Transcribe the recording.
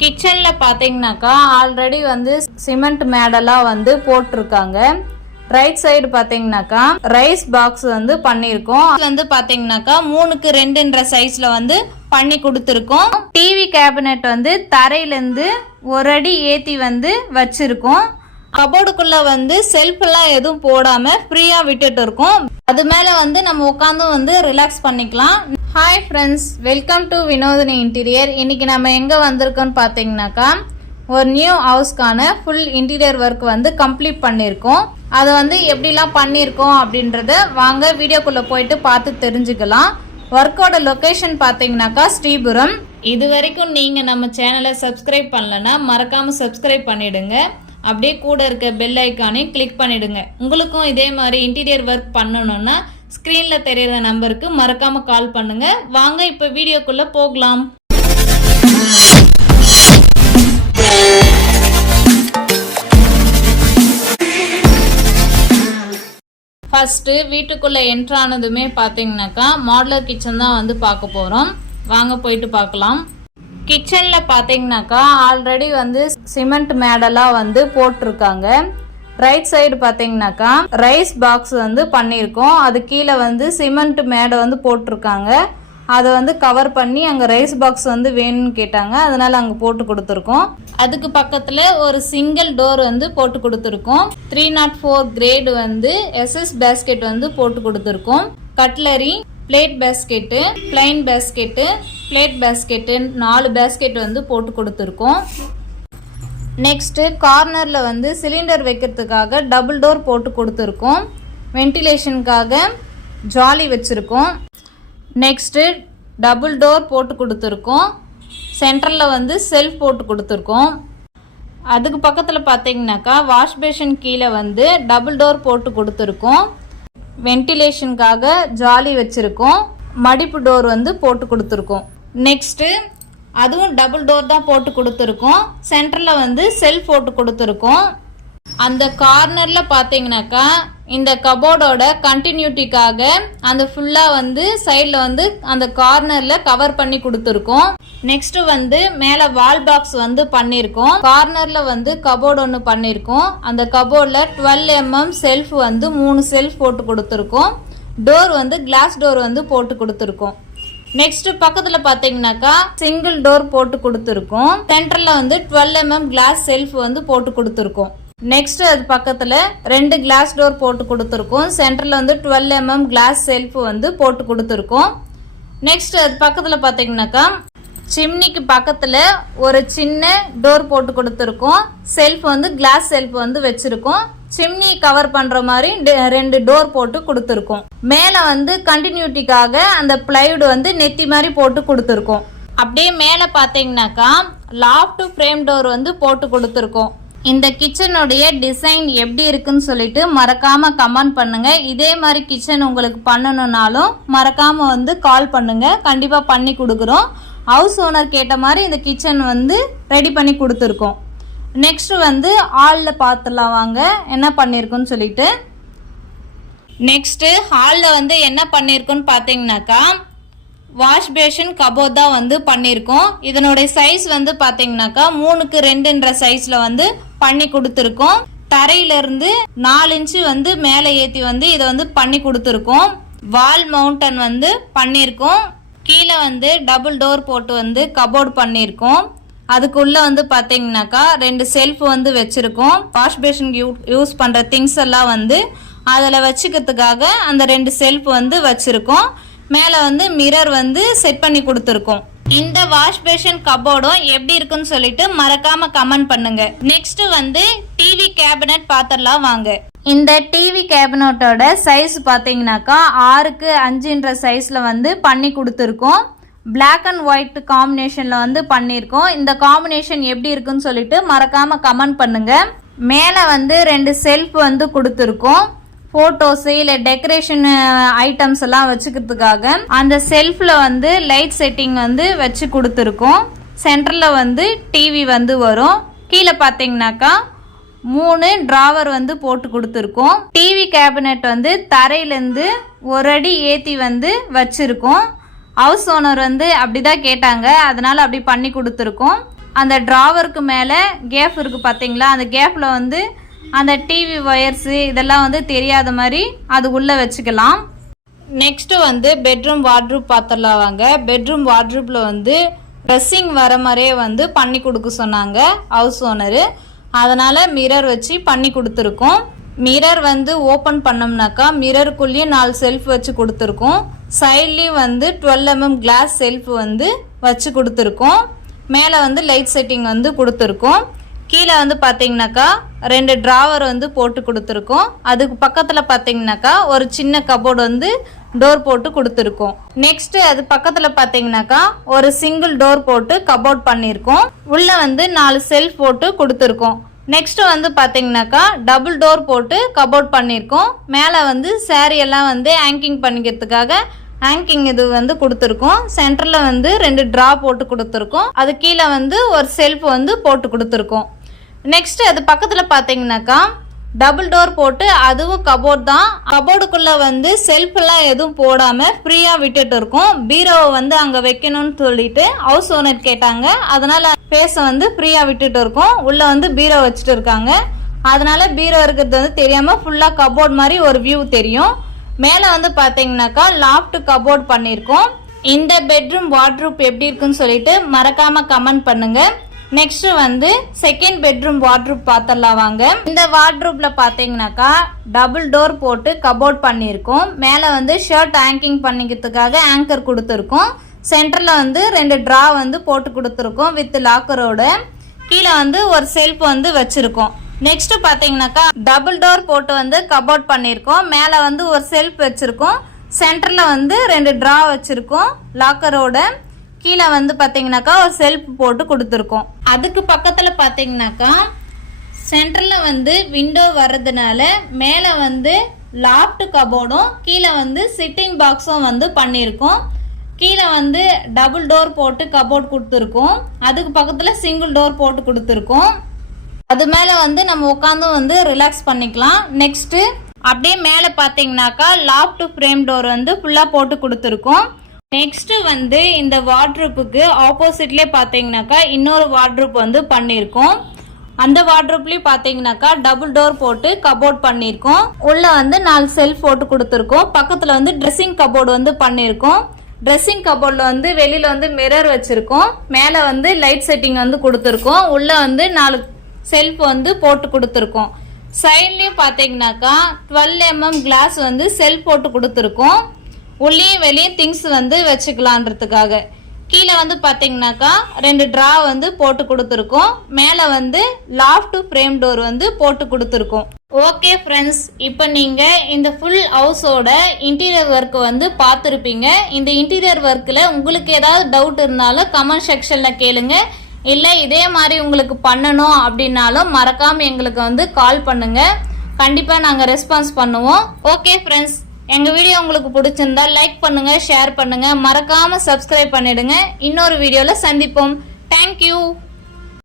கிச்சனில் பார்த்தீங்கன்னாக்கா ஆல்ரெடி வந்து சிமெண்ட் மேடெல்லாம் வந்து போட்டிருக்காங்க. ரைட் சைடு பார்த்தீங்கன்னாக்கா ரைஸ் பாக்ஸ் வந்து பண்ணியிருக்கோம். அது வந்து பார்த்தீங்கன்னாக்கா மூணுக்கு ரெண்டுன்ற சைஸில் வந்து பண்ணி கொடுத்துருக்கோம். டிவி கேபினெட் வந்து தரையிலேருந்து ஒரு அடி ஏற்றி வந்து வச்சுருக்கோம். கபோர்டுக்குள்ளே வந்து செல்ஃபெல்லாம் எதுவும் போடாமல் ஃப்ரீயாக விட்டுட்டு இருக்கோம். அது மேல வந்து நம்ம உட்காந்து வந்து ரிலாக்ஸ் பண்ணிக்கலாம். Hi friends welcome to Vinodhini interior இன்னைக்கு நம்ம எங்க வந்திருக்கோம்னு பாத்தீங்கன்னாக்கா ஒரு நியூ ஹவுஸ்க்கான ஃபுல் இன்டீரியர் ஒர்க் வந்து கம்ப்ளீட் பண்ணியிருக்கோம் அதை வந்து எப்படிலாம் பண்ணியிருக்கோம் அப்படின்றத வாங்க வீடியோக்குள்ளே போயிட்டு பார்த்து தெரிஞ்சுக்கலாம். ஒர்க்கோட லொக்கேஷன் பார்த்தீங்கன்னாக்கா ஸ்ரீபுரம். இது வரைக்கும் நீங்கள் நம்ம சேனலை சப்ஸ்கிரைப் பண்ணலன்னா மறக்காமல் சப்ஸ்கிரைப் பண்ணிவிடுங்க அப்படியே கூட இருக்க பெல் ஐக்கானையும் கிளிக் பண்ணிடுங்க. உங்களுக்கும் இதே மாதிரி இன்டீரியர் ஒர்க் பண்ணணும்னா ஸ்க்ரீனில் தெரியுற நம்பருக்கு மறக்காம கால் பண்ணுங்க. வாங்க இப்போ வீடியோக்குள்ள போகலாம். ஃபர்ஸ்ட் வீட்டுக்குள்ள என்ட்ரானதுமே பார்த்தீங்கன்னாக்கா மாடலர் கிச்சன் தான் வந்து பார்க்க போறோம். வாங்க போயிட்டு பார்க்கலாம். கிச்சனில் பார்த்தீங்கன்னாக்கா ஆல்ரெடி வந்து சிமெண்ட் மேடெல்லாம் வந்து போட்டிருக்காங்க. ரைட் சைடு பார்த்தீங்கன்னாக்கா ரைஸ் பாக்ஸ் வந்து பண்ணியிருக்கோம். அது கீழே வந்து சிமெண்ட் மேடை வந்து போட்டிருக்காங்க. அதை வந்து கவர் பண்ணி அங்கே ரைஸ் பாக்ஸ் வந்து வேணும்னு கேட்டாங்க. அதனால் அங்கே போட்டு கொடுத்துருக்கோம். அதுக்கு பக்கத்தில் ஒரு சிங்கிள் டோர் வந்து போட்டு கொடுத்துருக்கோம். த்ரீ நாட் ஃபோர் கிரேடு வந்து எஸ்எஸ் பேஸ்கெட் வந்து போட்டு கொடுத்துருக்கோம். Cutlery plate basket plain basket plate basket நாலு பேஸ்கெட் வந்து போட்டு கொடுத்துருக்கோம். நெக்ஸ்ட்டு கார்னரில் வந்து சிலிண்டர் வைக்கிறதுக்காக டபுள் டோர் போட்டு கொடுத்துருக்கோம். வென்டிலேஷனுக்காக ஜாலி வச்சுருக்கோம். நெக்ஸ்ட்டு டபுள் டோர் போட்டு கொடுத்துருக்கோம். சென்டரில் வந்து செல்ஃப் போட்டு கொடுத்துருக்கோம். அதுக்கு பக்கத்தில் பார்த்தீங்கன்னாக்கா வாஷ் பேஷன் கீழே வந்து டபுள் டோர் போட்டு கொடுத்துருக்கோம். வென்டிலேஷனுக்காக ஜாலி வச்சுருக்கோம். மடிப்பு டோர் வந்து போட்டு கொடுத்துருக்கோம். நெக்ஸ்ட்டு அதுவும் டபுள் டோர் தான் போட்டு கொடுத்துருக்கோம். சென்டரில் வந்து செல்ஃப் போட்டு கொடுத்துருக்கோம். அந்த கார்னரில் பார்த்தீங்கன்னாக்கா இந்த கபோர்டோட கண்டினியூட்டிக்காக அந்த ஃபுல்லாக வந்து சைடில் வந்து அந்த கார்னரில் கவர் பண்ணி கொடுத்துருக்கோம். நெக்ஸ்ட் வந்து மேலே வால் பாக்ஸ் வந்து பண்ணியிருக்கோம் கார்னரில் வந்து கபோர்டு ஒன்று பண்ணியிருக்கோம் அந்த கபோர்டில் டுவெல் எம்எம் செல்ஃப் வந்து மூணு செல்ஃப் போட்டு கொடுத்துருக்கோம். டோர் வந்து கிளாஸ் டோர் வந்து போட்டு கொடுத்துருக்கோம். நெக்ஸ்ட் பக்கத்துல பாத்தீங்கன்னாக்கா சிங்கிள் டோர் போட்டு கொடுத்துருக்கோம். சென்டர்ல வந்து டுவெல் எம்எம் கிளாஸ் செல்ஃப் வந்து போட்டு கொடுத்துருக்கோம். நெக்ஸ்ட் அது பக்கத்துல ரெண்டு கிளாஸ் டோர் போட்டு கொடுத்துருக்கோம். சென்டர்ல வந்து டுவெல் எம்எம் கிளாஸ் செல்ஃப் வந்து போட்டு கொடுத்துருக்கோம். நெக்ஸ்ட் அது பக்கத்துல பாத்தீங்கன்னாக்கா சிம்னிக்கு பக்கத்துல ஒரு சின்ன டோர் போட்டு கொடுத்துருக்கோம். செல்ஃப் வந்து கிளாஸ் செல்ஃப் வந்து வச்சிருக்கோம். சிம்னி கவர் பண்ணுற மாதிரி டெ- ரெண்டு டோர் போட்டு கொடுத்துருக்கோம். மேலே வந்து கண்டினியூட்டிக்காக அந்த பிளைவுட் வந்து நெத்தி மாதிரி போட்டு கொடுத்துருக்கோம். அப்படியே மேலே பாத்தீங்கன்னாக்கா லாஃப்ட் ஃப்ரேம் டோர் வந்து போட்டு கொடுத்துருக்கோம். இந்த கிச்சனுடைய டிசைன் எப்படி இருக்குன்னு சொல்லிட்டு மறக்காம கமெண்ட் பண்ணுங்க. இதே மாதிரி கிச்சன் உங்களுக்கு பண்ணணும்னாலும் மறக்காம வந்து கால் பண்ணுங்க. கண்டிப்பாக பண்ணி கொடுக்குறோம். ஹவுஸ் ஓனர் கேட்ட மாதிரி இந்த கிச்சன் வந்து ரெடி பண்ணி கொடுத்துருக்கோம். நெக்ஸ்ட் வந்து ஹாலில் பார்த்துலாம் வாங்க. என்ன பண்ணியிருக்குன்னு சொல்லிட்டு. நெக்ஸ்ட்டு ஹாலில் வந்து என்ன பண்ணியிருக்குன்னு பார்த்தீங்கன்னாக்கா வாஷ் பேஷன் கபோர்ட் தான் வந்து பண்ணியிருக்கோம் இதனுடைய சைஸ் வந்து பார்த்தீங்கன்னாக்கா மூணுக்கு ரெண்டுன்ற சைஸில் வந்து பண்ணி கொடுத்துருக்கோம். தரையிலிருந்து நாலு இன்ச்சு வந்து மேலே ஏற்றி வந்து இதை வந்து பண்ணி கொடுத்துருக்கோம். வால் மவுண்டன் வந்து பண்ணியிருக்கோம் கீழே வந்து டபுள் டோர் போட்டு வந்து கபோர்டு பண்ணியிருக்கோம் அதுக்குள்ள வந்து பாத்தீங்கன்னாக்கா ரெண்டு செல்ஃப் வந்து வச்சிருக்கோம். வாஷ் பேஷன் யூஸ் பண்ற திங்ஸ் எல்லாம் வந்து அதில் வச்சுக்கிறதுக்காக அந்த ரெண்டு செல்ஃப் வந்து வச்சிருக்கோம். மேலே வந்து மிரர் வந்து செட் பண்ணி கொடுத்துருக்கோம். இந்த வாஷ் பேஷன் கபோர்டும் எப்படி இருக்குன்னு சொல்லிட்டு மறக்காம கமெண்ட் பண்ணுங்க. நெக்ஸ்ட் வந்து டிவி கேபினட் பாத்திரலாம் வாங்க. இந்த டிவி கேபினட்டோட சைஸ் பார்த்தீங்கன்னாக்கா ஆறுக்கு அஞ்சுன்ற சைஸில் வந்து பண்ணி கொடுத்துருக்கோம். பிளாக் அண்ட் ஒயிட் காம்பினேஷனில் வந்து பண்ணியிருக்கோம். இந்த காம்பினேஷன் எப்படி இருக்குன்னு சொல்லிட்டு மறக்காமல் கமெண்ட் பண்ணுங்கள் மேலே வந்து ரெண்டு செல்ஃப் வந்து கொடுத்துருக்கோம். ஃபோட்டோஸு இல்லை டெக்கரேஷன் ஐட்டம்ஸ் எல்லாம் வச்சுக்கிறதுக்காக. அந்த செல்ஃபில் வந்து லைட் செட்டிங் வந்து வச்சு கொடுத்துருக்கோம். சென்டரில் வந்து டிவி வந்து வரும். கீழே பார்த்தீங்கன்னாக்கா மூணு டிராவர் வந்து போட்டு கொடுத்துருக்கோம். டிவி கேபினெட் வந்து தரையிலேருந்து ஒரு அடி ஏற்றி வந்து வச்சுருக்கோம். ஹவுஸ் ஓனர் வந்து அப்படிதான் கேட்டாங்க. அதனால அப்படி பண்ணி கொடுத்துருக்கோம். அந்த ட்ராவருக்கு மேலே கேப் இருக்குது பார்த்தீங்களா அந்த கேப்பில் வந்து அந்த டிவி ஒயர்ஸு இதெல்லாம் வந்து தெரியாத மாதிரி அது உள்ளே வச்சுக்கலாம். நெக்ஸ்ட்டு வந்து பெட்ரூம் வார்ட்ரூப் பார்த்துடலாம் வாங்க பெட்ரூம் வார்ட்ரூப்பில் வந்து ட்ரெஸ்ஸிங் வர மாதிரியே வந்து பண்ணி கொடுக்க சொன்னாங்க ஹவுஸ் ஓனரு அதனால் மிரர் வச்சு பண்ணி கொடுத்துருக்கோம். மிரர் வந்து ஓப்பன் பண்ணோம்னாக்கா மிரருக்குள்ளேயும் நாலு செல்ஃப் வச்சு கொடுத்துருக்கோம். சைட்லேயும் வந்து டுவெல் எம்எம் கிளாஸ் செல்ஃப் வந்து வச்சு கொடுத்துருக்கோம். மேலே வந்து லைட் செட்டிங் வந்து கொடுத்துருக்கோம். கீழே வந்து பார்த்தீங்கன்னாக்கா ரெண்டு ட்ராவர் வந்து போட்டு கொடுத்துருக்கோம். அதுக்கு பக்கத்தில் பார்த்தீங்கன்னாக்கா ஒரு சின்ன கபோர்டு வந்து டோர் போட்டு கொடுத்துருக்கோம். நெக்ஸ்ட் அது பக்கத்தில் பார்த்தீங்கன்னாக்கா ஒரு சிங்கிள் டோர் போட்டு கபோர்ட் பண்ணியிருக்கோம். உள்ள வந்து நாலு செல்ஃப் போட்டு கொடுத்துருக்கோம். நெக்ஸ்ட் வந்து பார்த்தீங்கன்னாக்கா டபுள் டோர் போட்டு கபோர்ட் பண்ணியிருக்கோம் மேலே வந்து saree எல்லாம் வந்து ஹேங்கிங் பண்ணிக்கிறதுக்காக ஹேங்கிங் இது வந்து கொடுத்துருக்கோம். சென்டரில் வந்து ரெண்டு ட்ரா போட்டு கொடுத்துருக்கோம். அது கீழே வந்து ஒரு செல்ஃப் வந்து போட்டு கொடுத்துருக்கோம். நெக்ஸ்ட் அது பக்கத்தில் பார்த்தீங்கன்னாக்கா டபுள் டோர் போட்டு அதுவும் கபோர்ட் தான். கபோர்டுக்குள்ளே வந்து செல்ஃபெல்லாம் எதுவும் போடாமல் ஃப்ரீயாக விட்டுட்டு இருக்கோம். பீரோவை வந்து அங்கே வைக்கணும்னு சொல்லிட்டு ஹவுஸ் ஓனர் கேட்டாங்க. அதனால் பேச வந்து ஃப்ரீயாக விட்டுட்டு இருக்கோம். உள்ளே வந்து பீரோ வச்சுட்டு இருக்காங்க. அதனால பீரோ இருக்கிறது வந்து தெரியாமல் ஃபுல்லாக கபோர்ட் மாதிரி ஒரு வியூ தெரியும். மேலே வந்து பார்த்தீங்கன்னாக்கா லாஃப்ட் கபோர்ட் பண்ணியிருக்கோம். இந்த பெட்ரூம் வார்ட்ரூப் எப்படி இருக்குன்னு சொல்லிட்டு மறக்காமல் கமெண்ட் பண்ணுங்கள் நெக்ஸ்ட் வந்து செகண்ட் பெட்ரூம் வார்ட்ரூப் பார்த்துடலாம் வாங்க. இந்த வார்ட்ரூப்ல பார்த்தீங்கன்னாக்கா டபுள் டோர் போட்டு கபோர்ட் பண்ணியிருக்கோம். மேலே வந்து ஷர்ட் ஆங்கிங் பண்ணிக்கிறதுக்காக ஆங்கர் கொடுத்துருக்கோம். சென்டரில் வந்து ரெண்டு ட்ரா வந்து போட்டு கொடுத்துருக்கோம் வித் லாக்கரோட. கீழே வந்து ஒரு செல்ஃப் வந்து வச்சுருக்கோம். நெக்ஸ்ட் பார்த்தீங்கன்னாக்கா டபுள் டோர் போட்டு வந்து கபோர்ட் பண்ணியிருக்கோம் மேலே வந்து ஒரு செல்ஃப் வச்சுருக்கோம். சென்டரில் வந்து ரெண்டு ட்ரா வச்சுருக்கோம் லாக்கரோட. கீழே வந்து பார்த்தீங்கன்னாக்கா ஒரு செல்ஃப் போட்டு கொடுத்துருக்கோம். அதுக்கு பக்கத்தில் பார்த்தீங்கன்னாக்கா சென்டரில் வந்து விண்டோ வர்றதுனால மேலே வந்து லாஃப்ட் கபோர்டும் கீழே வந்து சிட்டிங் பாக்ஸும் வந்து பண்ணியிருக்கோம் கீழே வந்து டபுள் டோர் போட்டு கபோர்ட் கொடுத்துருக்கோம். அதுக்கு பக்கத்தில் சிங்கிள் டோர் போட்டு கொடுத்துருக்கோம். அது மேலே வந்து நம்ம உட்காந்து வந்து ரிலாக்ஸ் பண்ணிக்கலாம். நெக்ஸ்ட்டு அப்படியே மேலே பார்த்தீங்கன்னாக்கா லாஃப்ட் ஃப்ரேம் டோர் வந்து ஃபுல்லாக போட்டு கொடுத்துருக்கோம். நெக்ஸ்ட்டு வந்து இந்த வார்ட்ரூப்புக்கு ஆப்போசிட்லேயே பார்த்தீங்கன்னாக்கா இன்னொரு வார்ட்ரூப் வந்து பண்ணியிருக்கோம். அந்த வார்ட்ரூப்லேயும் பார்த்தீங்கன்னாக்கா டபுள் டோர் போட்டு கபோர்ட் பண்ணியிருக்கோம். உள்ளே வந்து நாலு செல்ஃப் போட்டு கொடுத்துருக்கோம். பக்கத்தில் வந்து ட்ரெஸ்ஸிங் கபோர்டு வந்து பண்ணியிருக்கோம். ட்ரெஸ்ஸிங் கபோர்டில் வந்து வெளியில் வந்து மிரர் வச்சுருக்கோம். மேலே வந்து லைட் செட்டிங் வந்து கொடுத்துருக்கோம். உள்ளே வந்து நாலு செல்ஃப் வந்து போட்டு கொடுத்துருக்கோம். சைட்லேயும் பார்த்தீங்கன்னாக்கா டுவெல் எம்எம் கிளாஸ் வந்து செல்ஃப் போட்டு கொடுத்துருக்கோம். உள்ளேயும் வெளியே திங்ஸ் வந்து வச்சுக்கலான்றதுக்காக. கீழே வந்து பார்த்தீங்கன்னாக்கா ரெண்டு ட்ரா வந்து போட்டு கொடுத்துருக்கோம். மேலே வந்து லாஃப்ட் ஃப்ரேம் டோர் வந்து போட்டு கொடுத்துருக்கோம். ஓகே ஃப்ரெண்ட்ஸ் இப்போ நீங்கள் இந்த ஃபுல் ஹவுஸோட இன்டீரியர் ஒர்க் வந்து பார்த்துருப்பீங்க. இந்த இன்டீரியர் ஒர்க்கில் உங்களுக்கு ஏதாவது டவுட் இருந்தாலும் கமெண்ட் செக்ஷனில் கேளுங்க. இல்லை இதே மாதிரி உங்களுக்கு பண்ணணும் அப்படின்னாலும் மறக்காமல் எங்களுக்கு வந்து கால் பண்ணுங்கள் கண்டிப்பாக நாங்கள் ரெஸ்பான்ஸ் பண்ணுவோம். ஓகே ஃப்ரெண்ட்ஸ் எங்கள் வீடியோ உங்களுக்கு பிடிச்சிருந்தா லைக் பண்ணுங்கள் ஷேர் பண்ணுங்கள் மறக்காமல் சப்ஸ்கிரைப் பண்ணிடுங்க. இன்னொரு வீடியோவில் சந்திப்போம். தேங்க்யூ